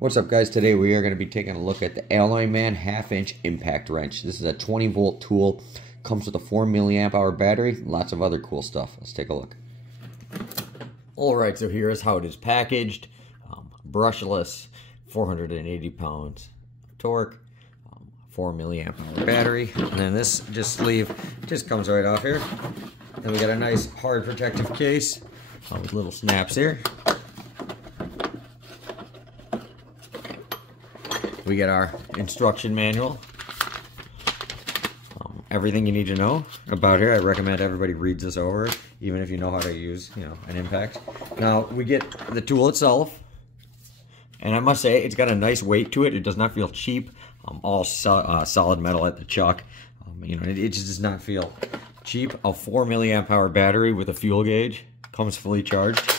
What's up, guys? Today we are going to be taking a look at the Alloyman half-inch impact wrench. This is a 20-volt tool. Comes with a 4 milliamp hour battery. Lots of other cool stuff. Let's take a look. Alright, so here's how it is packaged. Brushless, 480 pounds torque, 4 milliamp hour battery. And then this sleeve just comes right off here. Then we got a nice hard protective case with little snaps here. We get our instruction manual. Everything you need to know about here. I recommend everybody reads this over, even if you know how to use, an impact. Now we get the tool itself, and I must say it's got a nice weight to it. It does not feel cheap. All solid metal at the chuck. It just does not feel cheap. A 4 milliamp hour battery with a fuel gauge. Comes fully charged.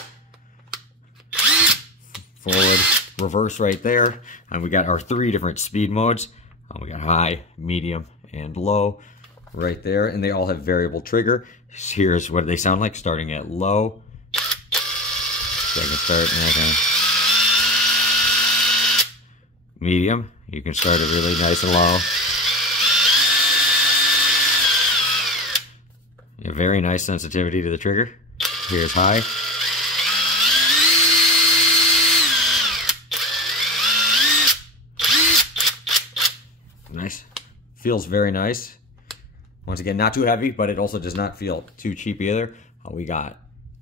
Forward, reverse right there. And we got our 3 different speed modes. We got high, medium, and low right there. And they all have variable trigger. Here's what they sound like starting at low. So I can start and I can medium. You can start it really nice and low. Yeah, very nice sensitivity to the trigger. Here's high. Nice. Feels very nice. Once again, not too heavy, but it also does not feel too cheap either. We got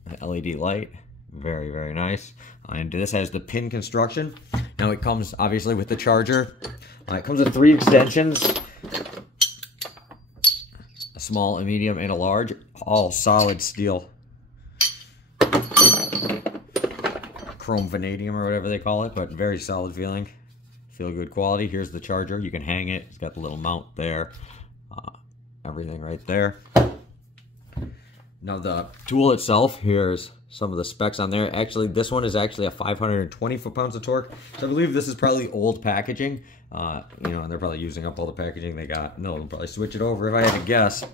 an LED light. Very, very nice. And this has the pin construction. Now it comes obviously with the charger. It comes with 3 extensions. A small, a medium, and a large. All solid steel. Chrome vanadium or whatever they call it, but very solid feeling. Feel good quality. Here's the charger. You can hang it. It's got the little mount there. Everything right there. Now the tool itself, here's some of the specs on there. Actually, this one is actually a 520 foot-pounds of torque. So I believe this is probably old packaging. And they're probably using up all the packaging they got. No, they'll probably switch it over if I had to guess.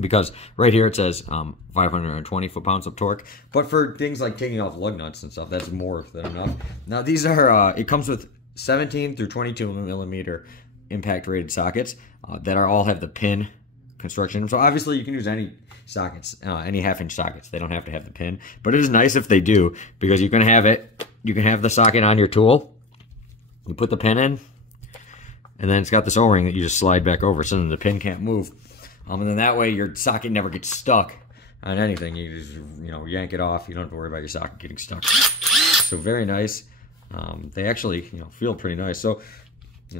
Because right here it says 520 foot-pounds of torque. But for things like taking off lug nuts and stuff, that's more than enough. Now these are, it comes with 17 through 22 millimeter impact rated sockets that all have the pin construction. So obviously you can use any sockets, any half-inch sockets. They don't have to have the pin, but it is nice if they do, because you can have it. You can have the socket on your tool. You put the pin in, and then it's got this O-ring that you just slide back over, so then the pin can't move. And then that way your socket never gets stuck on anything. You just yank it off. You don't have to worry about your socket getting stuck. So very nice. They actually feel pretty nice. So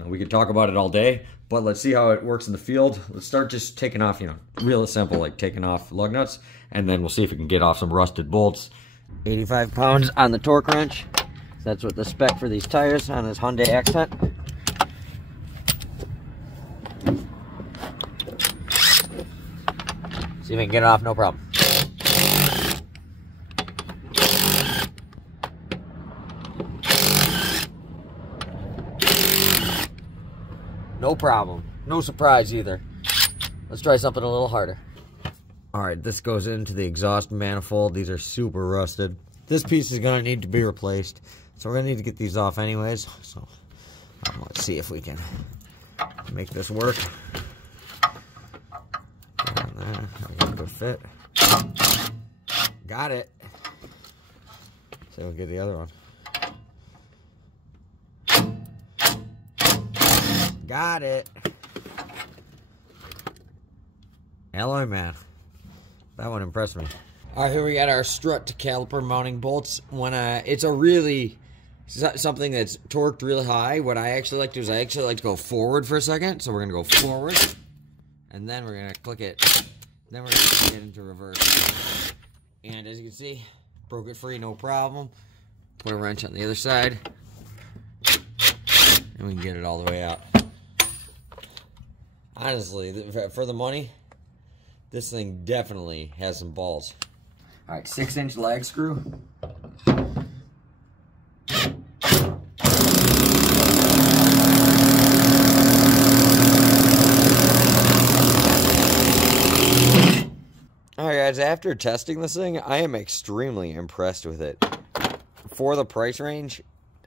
we could talk about it all day, but let's see how it works in the field. Let's start just taking off, real simple, like taking off lug nuts, and then we'll see if we can get off some rusted bolts. 85 pounds on the torque wrench. That's what the spec for these tires on this Hyundai Accent. See if we can get it off, no problem. No problem. No surprise either. Let's try something a little harder. Alright, this goes into the exhaust manifold. These are super rusted. This piece is going to need to be replaced. So we're going to need to get these off anyways. So let's see if we can make this work. Get on there. Good fit. Got it. So we'll get the other one. Got it. Alloyman. That one impressed me. Alright, here we got our Strut to Caliper mounting bolts. When it's a really something that's torqued really high, what I actually like to do is I actually like to go forward for a second. So we're gonna go forward, and then we're gonna click it. Then we're gonna get into reverse. And as you can see, broke it free, no problem. Put a wrench on the other side, and we can get it all the way out. Honestly, for the money, this thing definitely has some balls. Alright, 6-inch lag screw. Alright guys, after testing this thing, I am extremely impressed with it. For the price range,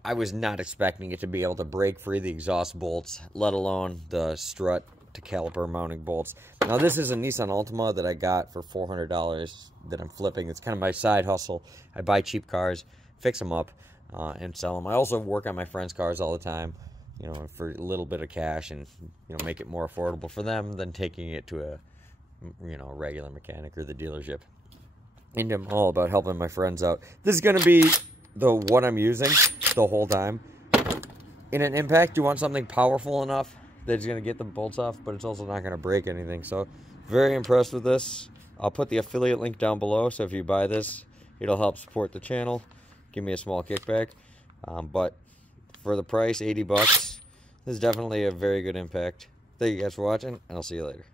I was not expecting it to be able to break free the exhaust bolts, let alone the strut to caliper mounting bolts. Now this is a Nissan Altima that I got for $400 that I'm flipping. It's kind of my side hustle. I buy cheap cars, fix them up, and sell them. I also work on my friends' cars all the time, you know, for a little bit of cash, and, you know, make it more affordable for them than taking it to a, you know, regular mechanic or the dealership. And I'm all about helping my friends out. This is going to be what I'm using the whole time. In an impact, you want something powerful enough that it's going to get the bolts off, but it's also not going to break anything. So, very impressed with this. I'll put the affiliate link down below, so if you buy this, it'll help support the channel, give me a small kickback. But for the price, 80 bucks, this is definitely a very good impact. Thank you guys for watching, and I'll see you later.